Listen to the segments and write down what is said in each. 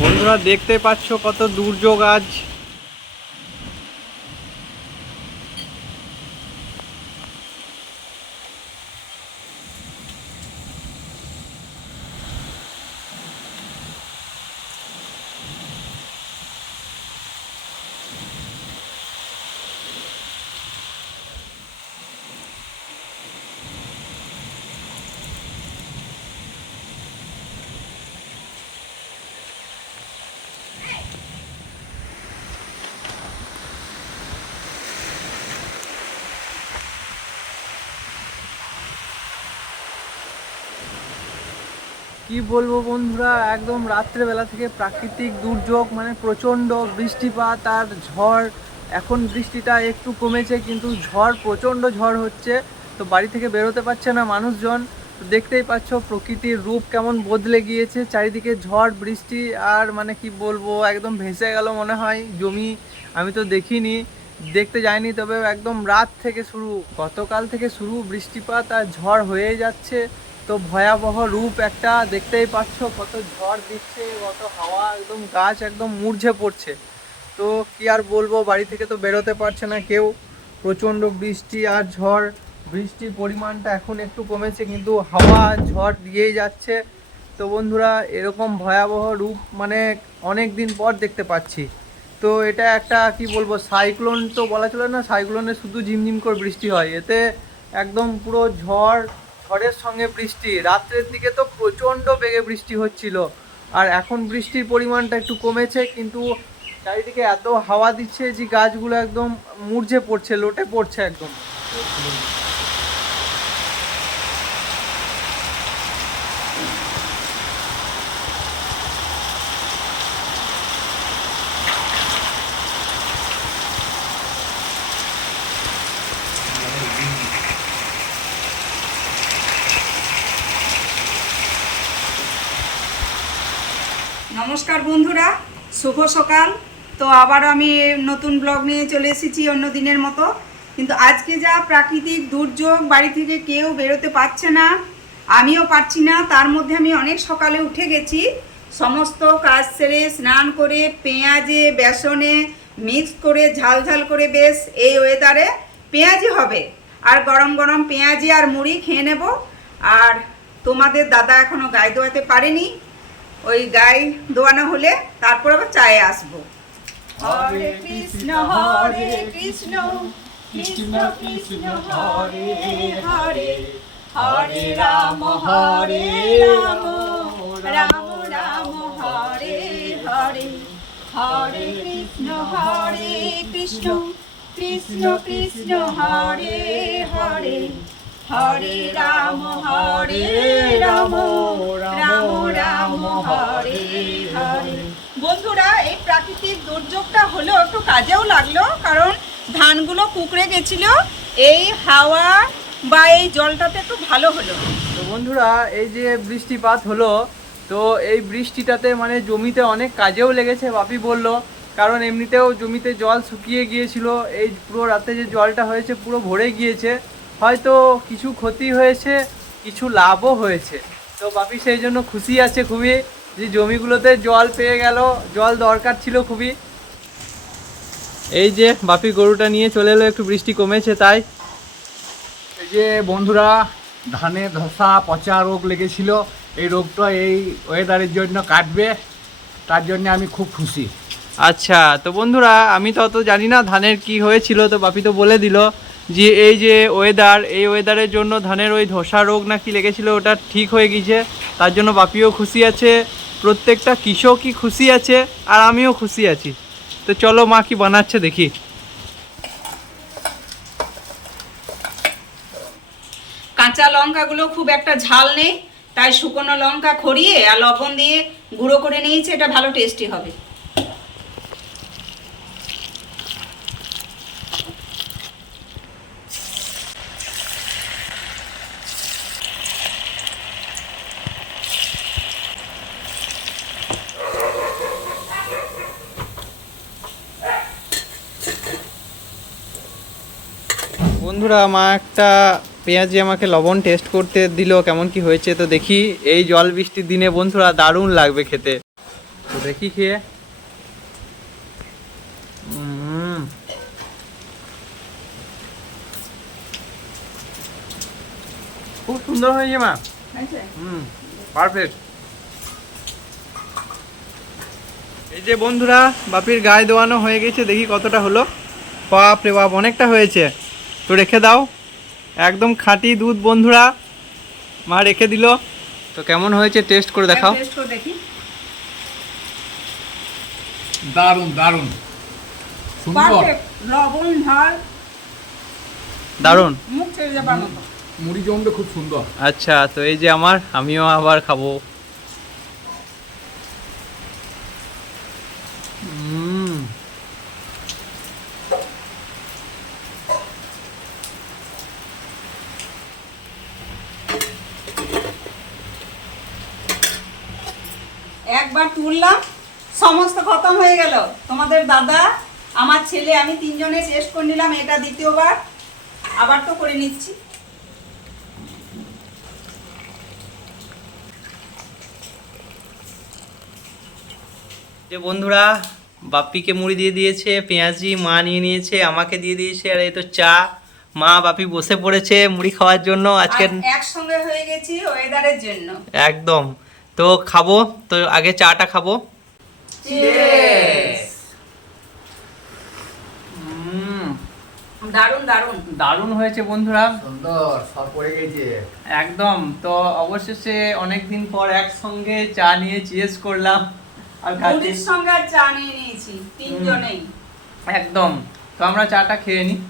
বন্ধুরা দেখতে পাচ্ছ কত দুর্যোগ আজ। কি বলবো বন্ধুরা, একদম রাত্রেবেলা থেকে প্রাকৃতিক দুর্যোগ, মানে প্রচণ্ড বৃষ্টিপাত আর ঝড়। এখন বৃষ্টিটা একটু কমেছে, কিন্তু ঝড়, প্রচণ্ড ঝড় হচ্ছে। তো বাড়ি থেকে বেরোতে পারছে না মানুষজন। তো দেখতেই পাচ্ছ প্রকৃতির রূপ কেমন বদলে গিয়েছে, চারিদিকে ঝড় বৃষ্টি। আর মানে কি বলবো, একদম ভেসে গেল মনে হয় জমি। আমি তো দেখিনি, দেখতে যাইনি, তবে একদম রাত থেকে শুরু, গতকাল থেকে শুরু বৃষ্টিপাত আর ঝড় হয়ে যাচ্ছে। তো ভয়াবহ রূপ একটা, দেখতেই পাচ্ছ কত ঝড় দিচ্ছে, কত হাওয়া, একদম গাছ একদম মূর্ঝে পড়ছে। তো কি আর বলবো, বাড়ি থেকে তো বেরোতে পারছে না কেউ। প্রচণ্ড বৃষ্টি আর ঝড়। বৃষ্টির পরিমাণটা এখন একটু কমেছে, কিন্তু হাওয়া ঝড় দিয়েই যাচ্ছে। তো বন্ধুরা, এরকম ভয়াবহ রূপ মানে অনেক দিন পর দেখতে পাচ্ছি। তো এটা একটা কি বলবো, সাইক্লোন তো বলা চলে না, সাইক্লোনে শুধু ঝিমঝিম করে বৃষ্টি হয়, এতে একদম পুরো ঝড়, ঝড়ের সঙ্গে বৃষ্টি। রাত্রের দিকে তো প্রচণ্ড বেগে বৃষ্টি হচ্ছিল, আর এখন বৃষ্টির পরিমাণটা একটু কমেছে, কিন্তু চারিদিকে এত হাওয়া দিচ্ছে যে গাছগুলো একদম মূর্ঝে পড়ছে, লটে পড়ছে একদম। নমস্কার বন্ধুরা, শুভ সকাল। তো আবার আমি নতুন ব্লগ নিয়ে চলে এসেছি অন্য দিনের মতো। কিন্তু আজকে যা প্রাকৃতিক দুর্যোগ, বাড়ি থেকে কেউ বেরোতে পারছে না, আমিও পারছি না। তার মধ্যে আমি অনেক সকালে উঠে গেছি, সমস্ত কাজ সেরে স্নান করে পেঁয়াজে বেসনে মিক্স করে ঝাল ঝাল করে বেশ এই ওয়েদারে পেঁয়াজি হবে, আর গরম গরম পেঁয়াজি আর মুড়ি খেয়ে নেব। আর তোমাদের দাদা এখনও গায়ে দোয়াতে পারেনি, ওই গায়ে দোয়ানো হলে তারপর আবার চায়ে আসবো। হরে কৃষ্ণ কৃষ্ণ কৃষ্ণ হরে হরে, হরে রাম রাম রাম হরে হরে, হরে কৃষ্ণ কৃষ্ণ কৃষ্ণ হরে হরে, হরে রাম রাম রাম হরে হরে। বন্ধুরা, এই প্রাকৃতিক দুর্যোগটা হলো একটু কাজেও লাগলো, কারণ ধানগুলো কুকড়ে গেছিল। এই হাওয়া বা এই জলটাতে একটু ভালো হলো। তো বন্ধুরা, এই যে বৃষ্টিপাত হলো, তো এই বৃষ্টিটাতে মানে জমিতে অনেক কাজেও লেগেছে, বাপি বলল। কারণ এমনিতেও জমিতে জল শুকিয়ে গিয়েছিল, এই পুরো রাতে যে জলটা হয়েছে পুরো ভরে গিয়েছে। হয়তো কিছু ক্ষতি হয়েছে, কিছু লাভও হয়েছে। তো বাপি সেই জন্য খুশি আছে খুবই, যে জমিগুলোতে জল পেয়ে গেল, জল দরকার ছিল খুবই। এই যে বাপি গরুটা নিয়ে চলে এলো, একটু বৃষ্টি কমেছে তাই। এই যে বন্ধুরা, ধানে ধসা পচা রোগ লেগেছিল, এই রোগটা এই ওয়েদারের জন্য কাটবে, তার জন্য আমি খুব খুশি। আচ্ছা, তো বন্ধুরা আমি তো অত জানি না ধানের কি হয়েছিল, তো বাপি তো বলে দিল যে এই যে ওয়েদার, এই ওয়েদারের জন্য ধানের ওই ধসা রোগ নাকি লেগেছিল, ওটা ঠিক হয়ে গিয়েছে। তার জন্য বাপিও খুশি আছে, প্রত্যেকটা কৃষকই খুশি আছে, আর আমিও খুশি আছি। তো চলো মা কি বানাচ্ছে দেখি। কাঁচা লঙ্কাগুলো খুব একটা ঝাল নেই, তাই শুকনো লঙ্কা খড়িয়ে আর লবণ দিয়ে গুঁড়ো করে নিয়েছি, এটা ভালো টেস্টি হবে। বন্ধুরা, মা একটা পেঁয়াজি আমাকে লবণ টেস্ট করতে দিল কেমন কি হয়েছে, তো দেখি এই জল বৃষ্টির দিনে বন্ধুরা দারুণ লাগবে খেতে। তো দেখি খেয়ে। খুব সুন্দর হয়েছে মা। পারফেক্ট। এই যে বন্ধুরা বাপির গায়ে দোয়ানো হয়ে গেছে, দেখি কতটা হলো। বাপ রে বাপ, অনেকটা হয়েছে। তো রেখে দাও, একদম খাঁটি দুধ বন্ধুরা, মা রেখে দিল। তো কেমন হয়েছে টেস্ট করে দেখাও। টেস্ট করে দেখি। দারুণ দারুণ সুন্দর, পারফেক্ট, লবণ ঝাল দারুণ, মুখ ছেড়ে যাবার মতো। মুড়ি জমবে খুব সুন্দর। আচ্ছা, তো এই যে আমার, আমিও আবার খাবো। একবার তুললাম সমস্ত খতম হয়ে গেল। তোমাদের দাদা, আমার ছেলে, আমি তিনজনে টেস্ট করে নিলাম। এটা দ্বিতীয়বার আবার তো করে নিচ্ছি। যে বন্ধুরা বাপ্পিকে মুড়ি দিয়ে দিয়েছে, পেঁয়াজি মা নিয়ে নিয়েছে, আমাকে দিয়ে দিয়েছে, আর এই তো চা। মা বাপি বসে পড়েছে মুড়ি খাওয়ার জন্য আজকে। আর একসঙ্গে হয়ে গেছি ওয়েদারের জন্য। একদম। তো খাবো, তো আগে চাটা খাবো। দারুণ দারুণ দারুণ হয়েছে বন্ধুরা, সুন্দর সব পড়ে গেছে একদম। তো অবশেষে অনেকদিন পর একসঙ্গে চা নিয়ে চিয়েস করলাম আর মুড়ির সঙ্গে আর চা নিয়ে নিয়েছি তিনজনেই। একদম। তো আমরা চাটা খেয়ে নিই।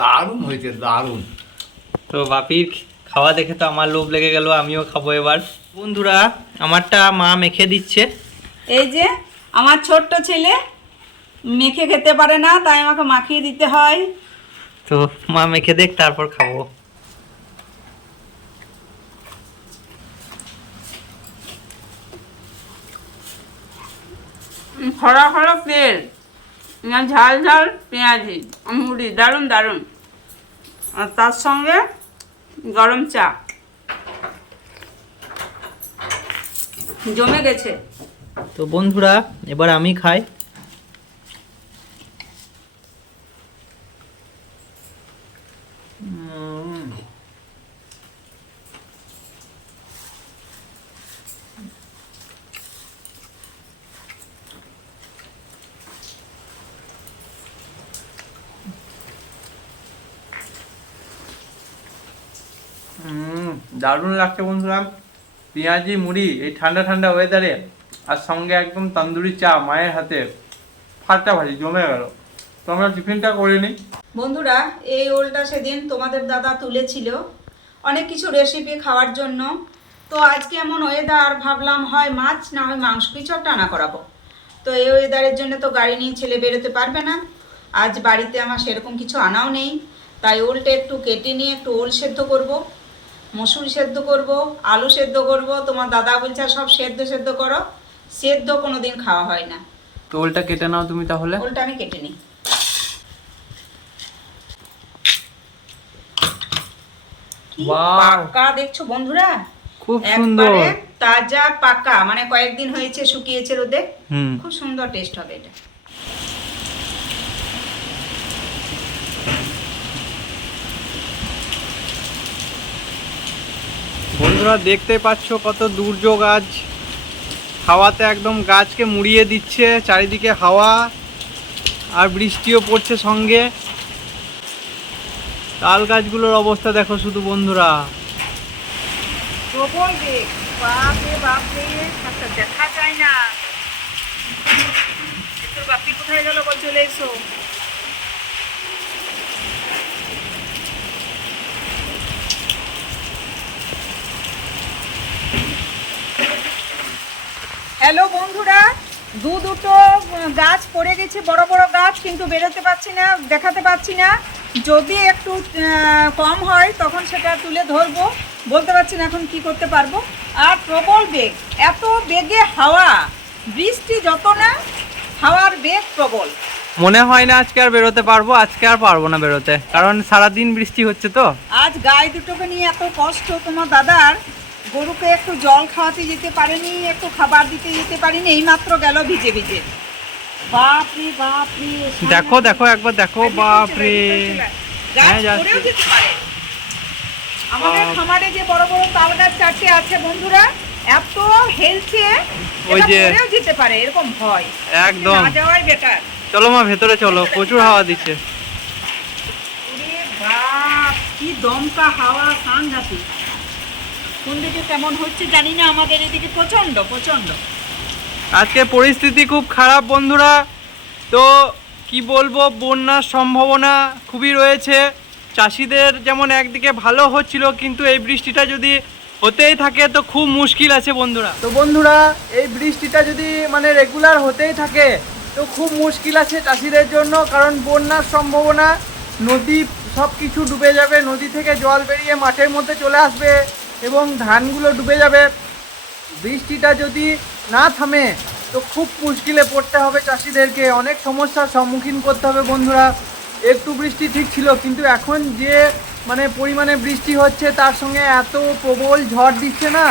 দারুণ হয়েছে দারুণ। তো বাপির খাওয়া দেখে তো আমার লোভ লেগে গেল, আমিও খাবো এবার। বন্ধুরা আমারটা মা মেখে দিচ্ছে। এই যে আমার ছোট্ট ছেলে মেখে খেতে পারে না, তাই আমাকে মাখিয়ে দিতে হয়। তো মা মেখে দেখ, তারপর খাবো। খরা খরা তেল, ঝাল ঝাল পেঁয়াজি, মুড়ি, দারুণ দারুণ। আর তার সঙ্গে গরম চা, জমে গেছে। তো বন্ধুরা এবার আমি খাই। দারুণ লাগছে বন্ধুরা, পেঁয়াজি মুড়ি এই ঠান্ডা ঠান্ডা ওয়েদারে, আর সঙ্গে একদম তন্দুরি চা মায়ের হাতে, ফাটাফাটি জমে গেল। তো আমরা টিফিনটা করে নিই। বন্ধুরা এই ওলটা সেদিন তোমাদের দাদা তুলেছিল অনেক কিছু রেসিপি খাওয়ার জন্য। তো আজকে এমন ওয়েদার, ভাবলাম হয় মাছ না হয় মাংস কিছু একটা রান্না করাবো। তো এই ওয়েদারের জন্য তো গাড়ি নিয়ে ছেলে বেরোতে পারবে না। আজ বাড়িতে আমার সেরকম কিছু আনাও নেই, তাই ওলটা একটু কেটে নিয়ে একটু ওল সেদ্ধ করব, মসুর সেদ্ধ করব, আলু সেদ্ধ করব। তোমার দাদা বলছে সব সেদ্ধ সেদ্ধ করো, সেদ্ধ কোনো দিন খাওয়া হয় না। তো ওলটা কেটে নাও তুমি তাহলে। ওলটা আমি কেটে নিই। Wow! পাকা দেখছো বন্ধুরা, খুব সুন্দর। একবারে তাজা পাকা, মানে কয়েকদিন হয়েছে শুকিয়েছে রোদে। হুম। খুব সুন্দর টেস্ট হবে এটা। বন্ধুরা দেখতে পাচ্ছ কত দুর্যোগ আজ, হাওয়াতে একদম গাছকে মুড়িয়ে দিচ্ছে, চারিদিকে হাওয়া আর বৃষ্টিও পড়ছে সঙ্গে। তাল গাছগুলোর অবস্থা দেখো শুধু বন্ধুরা। প্রবল বেগ, বাপরে বাপরে, আচ্ছা দেখা যায় না। তোর বাপি কোথায় গেল? বল চলে এসো। হ্যালো বন্ধুরা, দুটো গাছ পড়ে গেছে, বড় বড় গাছ, কিন্তু বেরোতে পারছি না, দেখাতে পারছি না। যদি একটু কম হয় তখন সেটা তুলে ধরবো, বলতে পারছি না এখন কি করতে পারবো। আর প্রবল বেগ, এত বেগে হাওয়া, বৃষ্টি যত না হাওয়ার বেগ প্রবল। মনে হয় না আজকে আর বেরোতে পারবো, আজকে আর পারবো না বেরোতে, কারণ সারাদিন বৃষ্টি হচ্ছে তো। আজ গায়ে দুটোকে নিয়ে এত কষ্ট, তোমার দাদার গরুকে একটু জল খাওয়াতে যেতে পারেনি, একটু খাবার দিতে যেতে পারিনি, এইমাত্র গেল ভিজে ভিজে। বাপরে বাপরে, দেখো দেখো একবার দেখো, বাপরে। হ্যাঁ, যাচ্ছে। আমাদের খামারে যে বড় বড় তাল গাছ 4টে আছে বন্ধুরা, এত হেলছে ওই যে পড়েও যেতে পারে, এরকম ভয়। একদম না যাওয়াই বেটার। চলো মা ভেতরে চলো, প্রচুর হাওয়া দিচ্ছে। ওরে বাপ, কি দমকা হাওয়া, সাংঘাতিক। কোন দিকে কেমন হচ্ছে জানি না, আমাদের এদিকে প্রচন্ড প্রচন্ড। আজকে পরিস্থিতি খুব খারাপ বন্ধুরা, তো কি বলবো, বন্যার সম্ভাবনা খুবই রয়েছে। চাষিদের যেমন একদিকে ভালো হচ্ছিল, কিন্তু এই বৃষ্টিটা যদি হতেই থাকে তো খুব মুশকিল আছে বন্ধুরা। তো বন্ধুরা, এই বৃষ্টিটা যদি মানে রেগুলার হতেই থাকে তো খুব মুশকিল আছে চাষিদের জন্য, কারণ বন্যার সম্ভাবনা, নদী সব কিছু ডুবে যাবে, নদী থেকে জল বেরিয়ে মাঠের মধ্যে চলে আসবে এবং ধানগুলো ডুবে যাবে। বৃষ্টিটা যদি না থামে তো খুব মুশকিলে পড়তে হবে চাষিদেরকে, অনেক সমস্যার সম্মুখীন করতে হবে বন্ধুরা। একটু বৃষ্টি ঠিক ছিল, কিন্তু এখন যে মানে পরিমাণে বৃষ্টি হচ্ছে তার সঙ্গে এত প্রবল ঝড় দিচ্ছে না,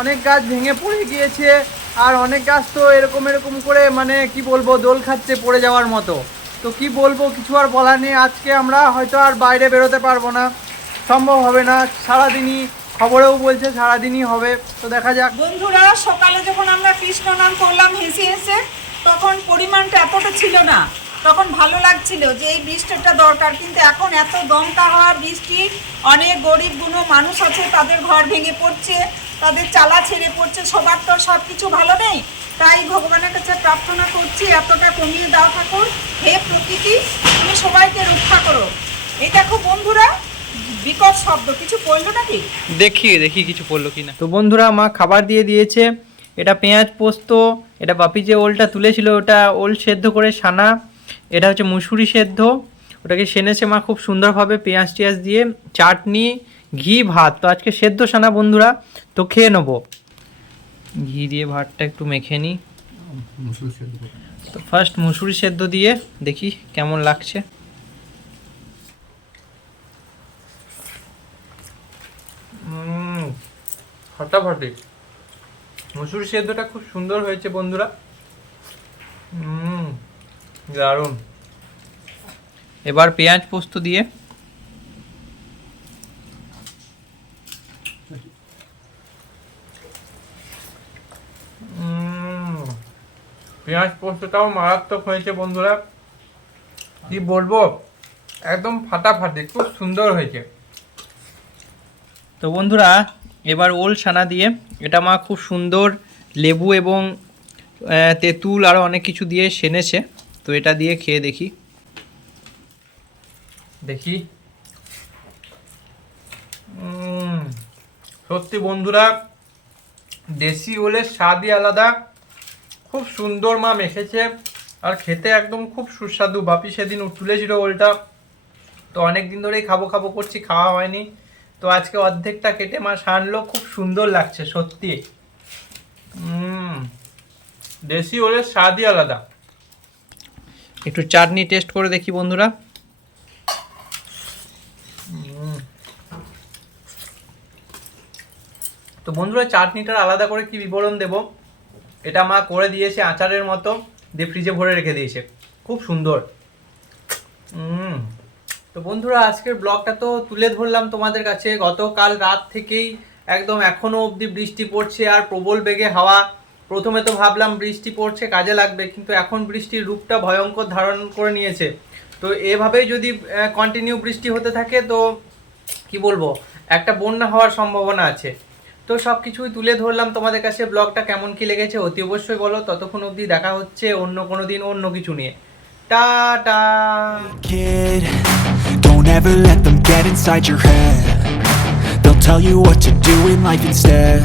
অনেক গাছ ভেঙে পড়ে গিয়েছে, আর অনেক গাছ তো এরকম করে মানে কি বলবো, দোল খাচ্ছে পড়ে যাওয়ার মতো। তো কি বলবো, কিছু আর বলার নেই। আজকে আমরা হয়তো আর বাইরে বেরোতে পারবো না, সম্ভব হবে না। সারাদিনই খবরেও বলছে সারাদিনই হবে, তো দেখা যাক। বন্ধুরা, সকালে যখন আমরা কৃষ্ণ নাম করলাম হেসে হেসে, তখন পরিমাণটা এতটা ছিল না, তখন ভালো লাগছিল যে এই বৃষ্টিটা দরকার। কিন্তু এখন এত দমকা হওয়া বৃষ্টি, অনেক গরিব গুলো মানুষ আছে, তাদের ঘর ভেঙে পড়ছে, তাদের চালা ছেড়ে পড়ছে, সবার তো সব কিছু ভালো নেই। তাই ভগবানের কাছে প্রার্থনা করছি, এতটা কমিয়ে দাও ঠাকুর। হে প্রকৃতি, তুমি সবাইকে রক্ষা করো। এই দেখো বন্ধুরা, বিকট শব্দ, কিছু পড়লো নাকি? দেখি কিছু পড়লো কিনা। তো বন্ধুরা, মা খাবার দিয়ে দিয়েছে। এটা পেঁয়াজ পোস্ত, এটা বাপি যে ওলটা তুলেছিল ওটা ওল সেদ্ধ করে সানা, এটা হচ্ছে মুসুরি সেদ্ধ, ওটাকে সেনেছে মা খুব সুন্দরভাবে পেঁয়াজ টিয়াজ দিয়ে, চাটনি, ঘি, ভাত। তো আজকে সেদ্ধ সানা বন্ধুরা, তো খেয়ে নেবো। ঘি দিয়ে ভাতটা একটু মেখে নিই। তো ফার্স্ট মুসুরি সেদ্ধ দিয়ে দেখি কেমন লাগছে। ফাটাফাটি, মুসুরি সেদ্ধটা খুব সুন্দর হয়েছে বন্ধুরা। দারুণ। এবার পেঁয়াজ পোস্ত দিয়ে পেঁয়াজ পোস্তটাও মারাত্মক হয়েছে বন্ধুরা, কি বলবো, একদম ফাটাফাটি, খুব সুন্দর হয়েছে। তো বন্ধুরা, এবার ওল ছানা দিয়ে, এটা মা খুব সুন্দর লেবু এবং তেঁতুল আরও অনেক কিছু দিয়ে সেনেছে। তো এটা দিয়ে খেয়ে দেখি। সত্যি বন্ধুরা, দেশি ওলের স্বাদই আলাদা, খুব সুন্দর মা মেখেছে, আর খেতে একদম খুব সুস্বাদু। বাপি সেদিন তুলেছিল ওলটা, তো অনেক দিন ধরেই খাবো করছি, খাওয়া হয়নি। তো আজকে অর্ধেকটা কেটে মা সানলো, খুব সুন্দর লাগছে সত্যি। দেশি ওলের স্বাদই আলাদা। একটু চাটনি টেস্ট করে দেখি বন্ধুরা। তো বন্ধুরা, চাটনিটার আলাদা করে কি বিবরণ দেব, এটা মা করে দিয়েছে আচারের মতো, দিয়ে ফ্রিজে ভরে রেখে দিয়েছে, খুব সুন্দর। তো বন্ধুরা, আজকের ব্লগটা তো তুলে ধরলাম তোমাদের কাছে। গতকাল রাত থেকেই একদম এখনও অবধি বৃষ্টি পড়ছে, আর প্রবল বেগে হাওয়া। প্রথমে তো ভাবলাম বৃষ্টি পড়ছে কাজে লাগবে, কিন্তু এখন বৃষ্টির রূপটা ভয়ঙ্কর ধারণ করে নিয়েছে। তো এভাবেই যদি কন্টিনিউ বৃষ্টি হতে থাকে তো কি বলবো, একটা বন্যা হওয়ার সম্ভাবনা আছে। তো সব কিছুই তুলে ধরলাম তোমাদের কাছে। ব্লগটা কেমন কি লেগেছে অতি অবশ্যই বলো। ততক্ষণ অবধি দেখা হচ্ছে অন্য কোনো দিন অন্য কিছু নিয়ে। Tata. Kid, don't ever let them get inside your head. They'll tell you what to do in life instead.